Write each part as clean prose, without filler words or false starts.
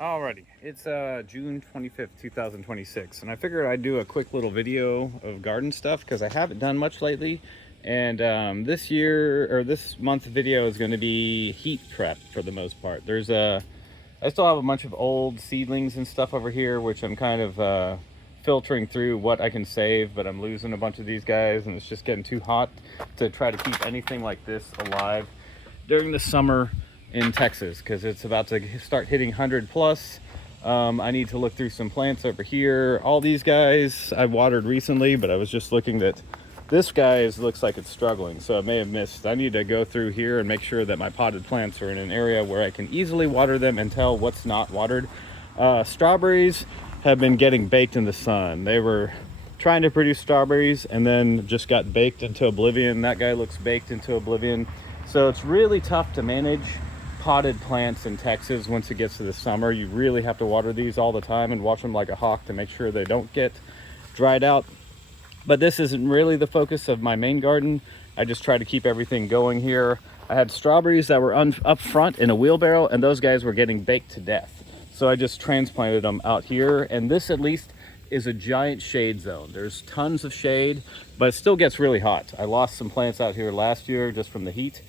Alrighty, it's June 25th, 2026, and I figured I'd do a quick little video of garden stuff because I haven't done much lately. And this month video is going to be heat prep for the most part. I still have a bunch of old seedlings and stuff over here, which I'm kind of filtering through what I can save, but I'm losing a bunch of these guys, and it's just getting too hot to try to keep anything like this alive during the summer in Texas, because it's about to start hitting 100 plus. I need to look through some plants over here. All these guys I watered recently, but I was just looking that this guy looks like it's struggling, so I may have missed. I need to go through here and make sure that my potted plants are in an area where I can easily water them and tell what's not watered. Strawberries have been getting baked in the sun. They were trying to produce strawberries and then just got baked into oblivion. That guy looks baked into oblivion. So it's really tough to manage potted plants in Texas once it gets to the summer. You really have to water these all the time and watch them like a hawk to make sure they don't get dried out. But this isn't really the focus of my main garden. I just try to keep everything going here. I had strawberries that were up front in a wheelbarrow, and those guys were getting baked to death. So I just transplanted them out here, and this at least is a giant shade zone. There's tons of shade, but it still gets really hot. I lost some plants out here last year just from the heat.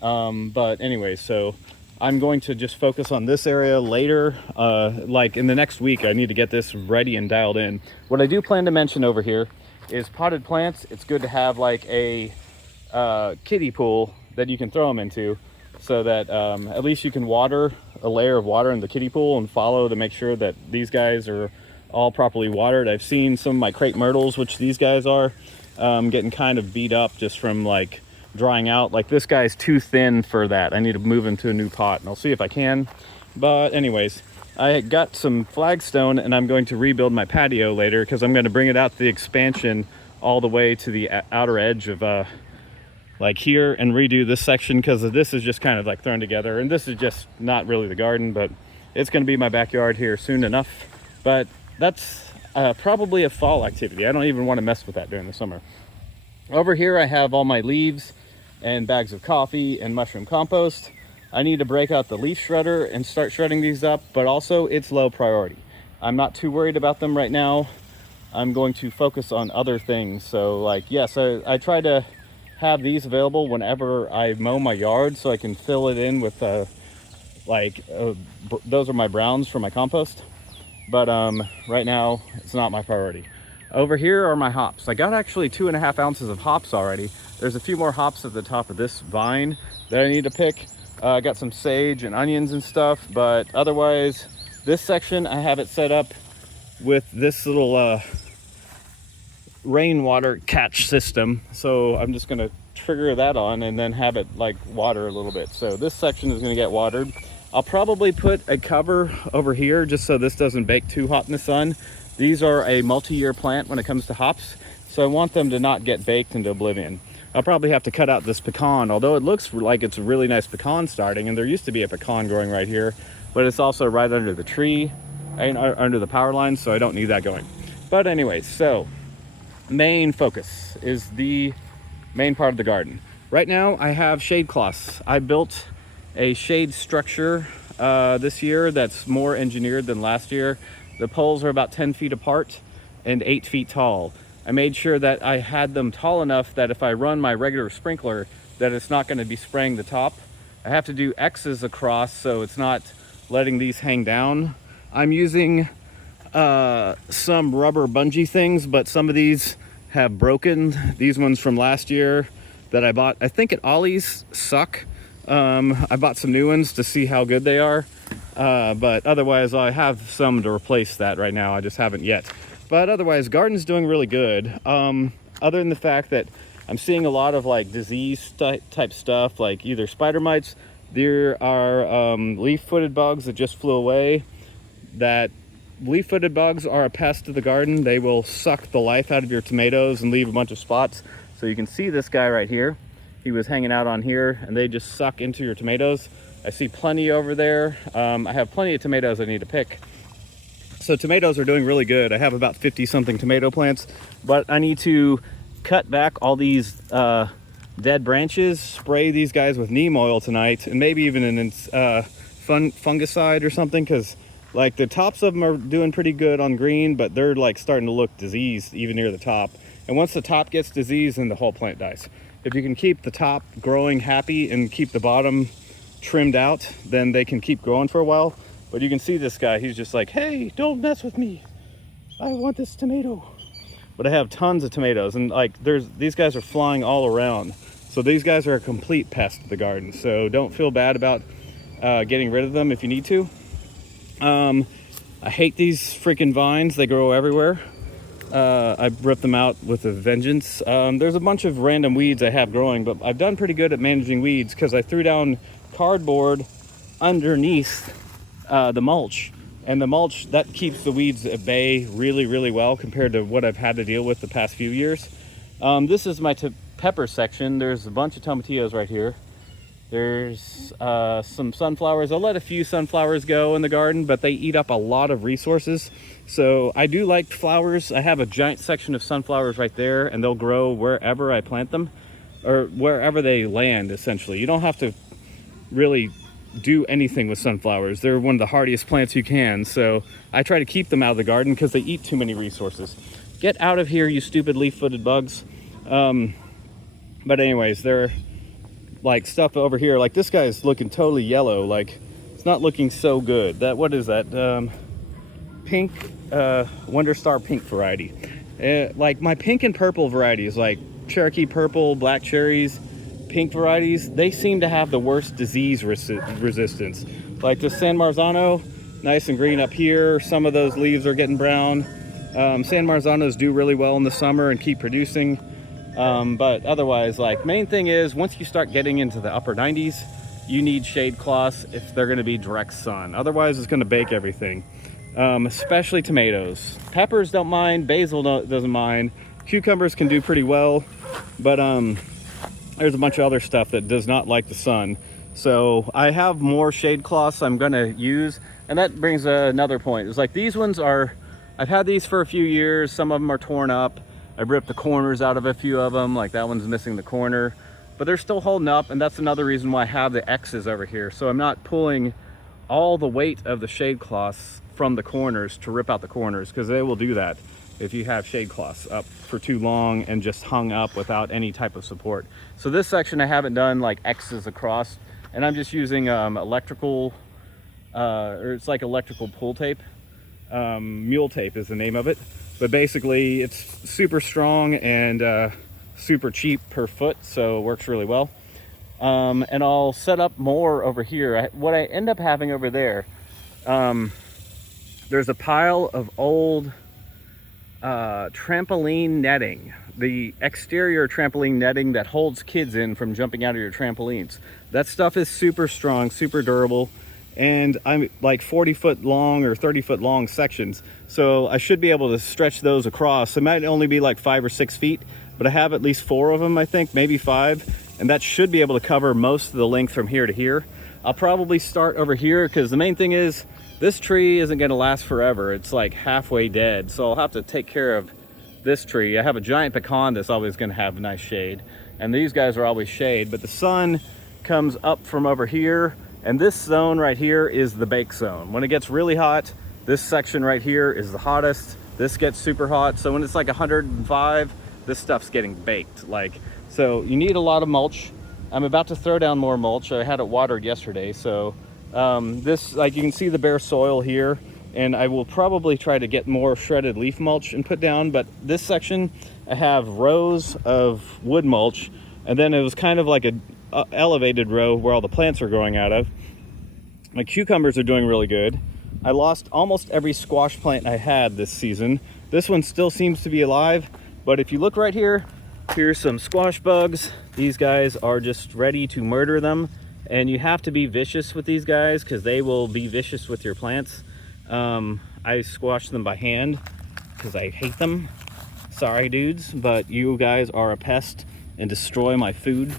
But anyway, so I'm going to just focus on this area later. Like in the next week, I need to get this ready and dialed in. What I do plan to mention over here is potted plants. It's good to have like a kiddie pool that you can throw them into, so that at least you can water a layer of water in the kiddie pool and follow to make sure that these guys are all properly watered. I've seen some of my crepe myrtles, which these guys are, getting kind of beat up just from like drying out. Like this guy's too thin for that. I need to move him to a new pot, and I'll see if I can. But anyways, I got some flagstone, and I'm going to rebuild my patio later because I'm going to bring it out the expansion all the way to the outer edge of like here, and redo this section because this is just kind of like thrown together, and this is just not really the garden, but it's going to be my backyard here soon enough. But that's probably a fall activity. I don't even want to mess with that during the summer. Over here I have all my leaves and bags of coffee and mushroom compost. I need to break out the leaf shredder and start shredding these up, but also it's low priority. I'm not too worried about them right now. I'm going to focus on other things. So like, yes, I try to have these available whenever I mow my yard, so I can fill it in with those are my browns for my compost. But right now it's not my priority. Over here are my hops. I got actually 2.5 ounces of hops already. There's a few more hops at the top of this vine that I need to pick. I got some sage and onions and stuff, but otherwise this section I have it set up with this little rainwater catch system. So I'm just gonna trigger that on and then have it like water a little bit. So this section is gonna get watered. I'll probably put a cover over here just so this doesn't bake too hot in the sun. These are a multi-year plant when it comes to hops, so I want them to not get baked into oblivion. I'll probably have to cut out this pecan, although it looks like it's a really nice pecan starting, and there used to be a pecan growing right here, but it's also right under the tree, under the power line, so I don't need that going. But anyway, so main focus is the main part of the garden. Right now I have shade cloths. I built a shade structure this year that's more engineered than last year. The poles are about 10 feet apart and 8 feet tall. I made sure that I had them tall enough that if I run my regular sprinkler, that it's not going to be spraying the top. I have to do X's across so it's not letting these hang down. I'm using some rubber bungee things, but some of these have broken. These ones from last year that I bought, I think at Ollie's, suck. I bought some new ones to see how good they are. But otherwise I have some to replace that right now. I just haven't yet. But otherwise, garden's doing really good. Other than the fact that I'm seeing a lot of like disease type stuff, like either spider mites. There are leaf-footed bugs that just flew away. That leaf-footed bugs are a pest of the garden. They will suck the life out of your tomatoes and leave a bunch of spots. So you can see this guy right here. He was hanging out on here, and they just suck into your tomatoes. I see plenty over there. I have plenty of tomatoes I need to pick. So tomatoes are doing really good. I have about 50 something tomato plants, but I need to cut back all these dead branches, spray these guys with neem oil tonight, and maybe even an fungicide or something, because Like the tops of them are doing pretty good on green, but they're like starting to look diseased even near the top. And once the top gets diseased, then the whole plant dies. If you can keep the top growing happy and keep the bottom trimmed out, then they can keep growing for a while. But you can see this guy, he's just like, hey, don't mess with me. I want this tomato. But I have tons of tomatoes, and like these guys are flying all around. So these guys are a complete pest of the garden. So don't feel bad about getting rid of them if you need to. I hate these freaking vines. They grow everywhere. I ripped them out with a vengeance. There's a bunch of random weeds I have growing, but I've done pretty good at managing weeds because I threw down cardboard underneath the mulch. And the mulch, that keeps the weeds at bay really, really well compared to what I've had to deal with the past few years. This is my pepper section. There's a bunch of tomatillos right here. There's some sunflowers. I'll let a few sunflowers go in the garden, but they eat up a lot of resources. So I do like flowers. I have a giant section of sunflowers right there, and they'll grow wherever I plant them, or wherever they land, essentially. You don't have to really do anything with sunflowers. They're one of the hardiest plants you can. So I try to keep them out of the garden because they eat too many resources. Get out of here, you stupid leaf-footed bugs. But anyways, they're like stuff over here. Like this guy's looking totally yellow. Like it's not looking so good. That, what is that? Pink, Wonder Star pink variety. Like my pink and purple varieties, like Cherokee purple, black cherries, pink varieties, they seem to have the worst disease resistance. Like the San Marzano, nice and green up here. Some of those leaves are getting brown. San Marzanos do really well in the summer and keep producing. But otherwise, like, main thing is once you start getting into the upper 90s, you need shade cloths if they're going to be direct sun. Otherwise, it's going to bake everything. Especially tomatoes. Peppers don't mind. Basil doesn't mind. Cucumbers can do pretty well, but there's a bunch of other stuff that does not like the sun. So I have more shade cloths I'm going to use, and that brings another point. It's like these ones are, I've had these for a few years. Some of them are torn up. I ripped the corners out of a few of them, like that one's missing the corner, but they're still holding up, and that's another reason why I have the X's over here. So I'm not pulling all the weight of the shade cloths from the corners to rip out the corners, because they will do that if you have shade cloths up for too long and just hung up without any type of support. So this section I haven't done like X's across, and I'm just using electrical, or it's like electrical pull tape. Mule tape is the name of it. But basically it's super strong and super cheap per foot, so it works really well. And I'll set up more over here. What I end up having over there, there's a pile of old trampoline netting, the exterior trampoline netting that holds kids in from jumping out of your trampolines. That stuff is super strong, super durable, and I'm like 40-foot long or 30-foot long sections, so I should be able to stretch those across. It might only be like 5 or 6 feet, but I have at least 4 of them, I think, maybe 5, and that should be able to cover most of the length from here to here. I'll probably start over here because the main thing is this tree isn't going to last forever. It's like halfway dead, so I'll have to take care of this tree. I have a giant pecan that's always going to have nice shade, and these guys are always shade, but the sun comes up from over here, and this zone right here is the bake zone. When it gets really hot, this section right here is the hottest. This gets super hot, so when it's like 105, this stuff's getting baked. Like, so you need a lot of mulch. I'm about to throw down more mulch. I had it watered yesterday, so this, like, you can see the bare soil here, and I will probably try to get more shredded leaf mulch and put down. But this section, I have rows of wood mulch, and then it was kind of like a elevated row where all the plants are growing out of. My cucumbers are doing really good. I lost almost every squash plant I had this season. This one still seems to be alive, but if you look right here, here's some squash bugs. These guys are just ready to murder them, and you have to be vicious with these guys because they will be vicious with your plants. I squash them by hand because I hate them. Sorry dudes, but you guys are a pest and destroy my food.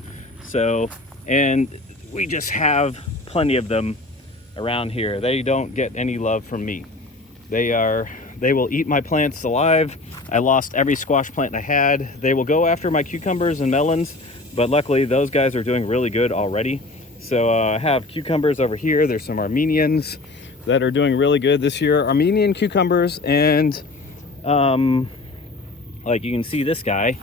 So, and we just have plenty of them around here. They don't get any love from me. They will eat my plants alive. I lost every squash plant I had. They will go after my cucumbers and melons, but luckily those guys are doing really good already. So I have cucumbers over here. There's some Armenians. that are doing really good this year. Armenian cucumbers, and like you can see this guy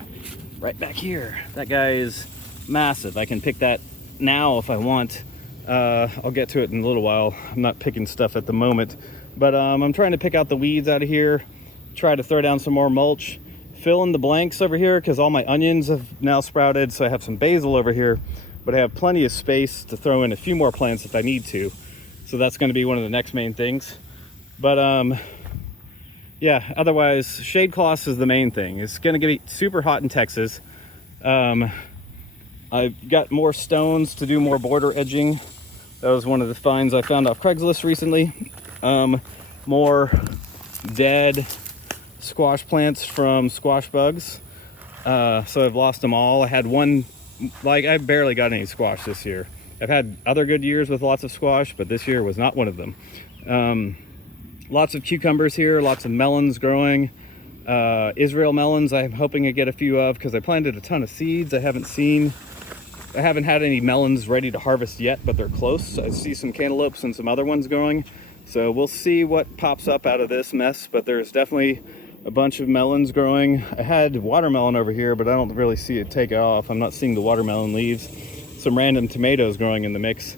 right back here. That guy is massive. I can pick that now if I want. I'll get to it in a little while. I'm not picking stuff at the moment, but I'm trying to pick out the weeds out of here, try to throw down some more mulch, fill in the blanks over here because all my onions have now sprouted. So I have some basil over here, but I have plenty of space to throw in a few more plants if I need to. So that's going to be one of the next main things. But yeah, otherwise shade cloths is the main thing. It's going to get super hot in Texas. I've got more stones to do more border edging. That was one of the finds I found off Craigslist recently. More dead squash plants from squash bugs. So I've lost them all. I had one, like I barely got any squash this year. I've had other good years with lots of squash, but this year was not one of them. Lots of cucumbers here, lots of melons growing. Israel melons I'm hoping to get a few of because I planted a ton of seeds. I haven't had any melons ready to harvest yet, but they're close. I see some cantaloupes and some other ones growing. So we'll see what pops up out of this mess, but there's definitely a bunch of melons growing. I had watermelon over here, but I don't really see it take off. I'm not seeing the watermelon leaves. Some random tomatoes growing in the mix.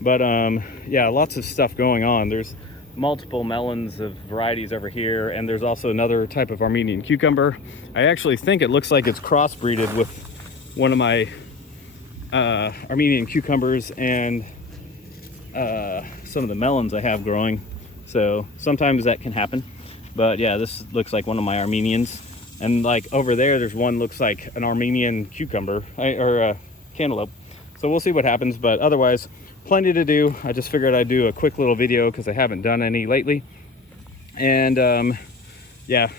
But yeah, lots of stuff going on. There's multiple melons of varieties over here, and there's also another type of Armenian cucumber. I actually think it looks like it's crossbreeded with one of my Armenian cucumbers and some of the melons I have growing. So sometimes that can happen. But yeah, this looks like one of my Armenians. And like over there's one looks like an Armenian cucumber or a cantaloupe. So we'll see what happens, but otherwise plenty to do. I just figured I'd do a quick little video because I haven't done any lately. And yeah,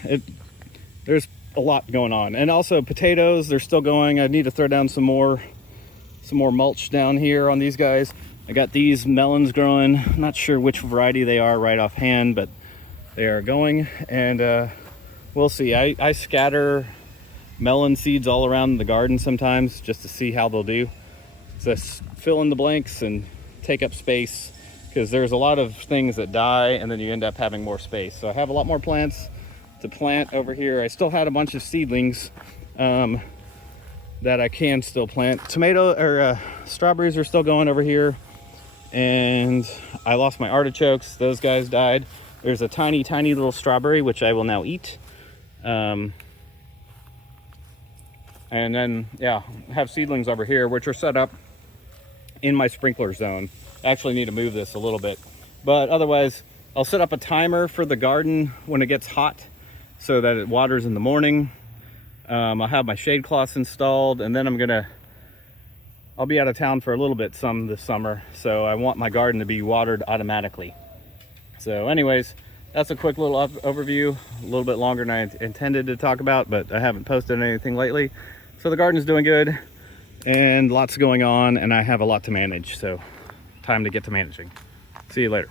there's a lot going on. And also potatoes, they're still going. I need to throw down some more mulch down here on these guys. I got these melons growing. I'm not sure which variety they are right offhand, but they are going, and we'll see. I scatter melon seeds all around the garden sometimes just to see how they'll do. Just fill in the blanks and take up space, because there's a lot of things that die and then you end up having more space. So I have a lot more plants to plant over here. I still had a bunch of seedlings that I can still plant. Tomato or strawberries are still going over here, and I lost my artichokes. Those guys died. There's a tiny little strawberry which I will now eat. And then yeah, I have seedlings over here which are set up in my sprinkler zone. I actually need to move this a little bit, but otherwise I'll set up a timer for the garden when it gets hot so that it waters in the morning. I'll have my shade cloths installed, and then I'll be out of town for a little bit this summer, so I want my garden to be watered automatically. So anyways, that's a quick little overview, a little bit longer than I intended to talk about, but I haven't posted anything lately. So the garden's doing good and lots going on, and I have a lot to manage, so time to get to managing. See you later.